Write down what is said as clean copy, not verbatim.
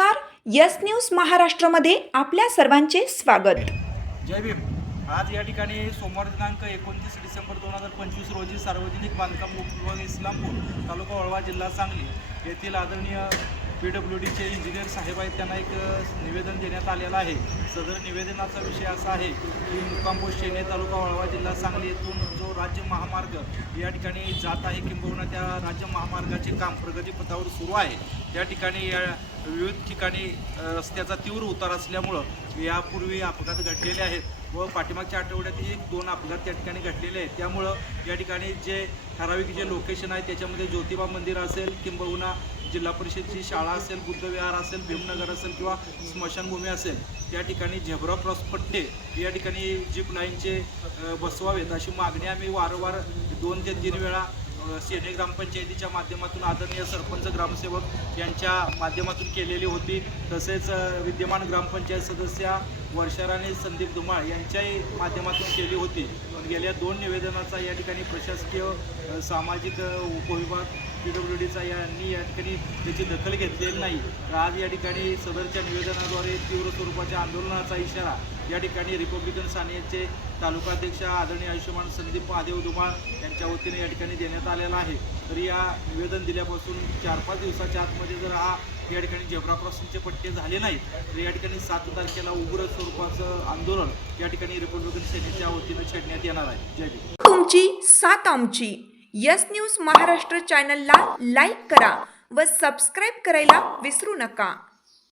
नमस्कार, yes news महाराष्ट्रामध्ये आपल्या सर्वांचे स्वागत। जय भीम। आज या ठिकाणी सोमवार दिनांक 29 डिसेंबर 2025 रोजी सार्वजनिक बांधकाम विभाग इस्लामपूर तालुका वाळवा जिल्हा सांगली येथील आदरणीय PWDचे इंजिनियर साहेब आहेत, त्यांना एक निवेदन देण्यात आलेलं आहे। सदर निवेदनाचा विषय असा आहे की मुक्काम पोस्ट शेने तालुका वाळवा जिल्हा सांगली येथून जो राज्य महामार्ग या ठिकाणी जात आहे, किंबहुना त्या राज्य महामार्गाचे काम प्रगतीपथावर सुरू आहे। त्या ठिकाणी विविध ठिकाणी रस्त्याचा तीव्र उतार असल्यामुळं यापूर्वी अपघात घडलेले आहेत व पाठीमागच्या आठवड्यात 1-2 अपघात त्या ठिकाणी घडलेले आहेत। त्यामुळं या ठिकाणी जे ठराविक जे लोकेशन आहे त्याच्यामध्ये ज्योतिबा मंदिर असेल, किंबहुना जिल्हा परिषदची शाळा असेल, बुद्धविहार असेल, भीमनगर असेल किंवा स्मशानभूमी असेल, त्या ठिकाणी झेब्रा क्रॉस पट्टे या ठिकाणी जीप लाईनचे बसवावेत अशी मागणी आम्ही वारंवार 2 ते 3 वेळा शेने ग्रामपंचायतीच्या माध्यमातून आदरणीय सरपंच ग्रामसेवक यांच्या माध्यमातून केलेली होती। तसेच विद्यमान ग्रामपंचायत सदस्या वर्षाराणी संदीप धुमाळ यांच्याही माध्यमातून केली होती। पण गेल्या 2 निवेदनाचा या ठिकाणी प्रशासकीय सामाजिक उपविभाग PWDचा यांनी या ठिकाणी त्याची दखल घेतलेली नाही। तर आज या ठिकाणी सदरच्या निवेदनाद्वारे तीव्र स्वरूपाच्या आंदोलनाचा इशारा या ठिकाणी रिपब्लिकन सेनेचे तालुकाध्यक्ष आदरणीय आयुष्यमान संदीप महादेव धुमाळ यांच्या वतीने या ठिकाणी देण्यात आलेला आहे। तर या निवेदन दिल्यापासून 4-5 दिवसाच्या आतमध्ये जर या ठिकाणी झेब्रा क्रॉसिंगचे पट्टे झाले नाहीत तर या ठिकाणी 7 तारखेला उग्र स्वरूपाचं आंदोलन या ठिकाणी रिपब्लिकन सेनेच्या वतीने छेडण्यात येणार आहे। जय भीम। तुमची साथ आमची। यस न्यूज महाराष्ट्र चॅनलला लाईक करा व सबस्क्राईब करायला विसरू नका।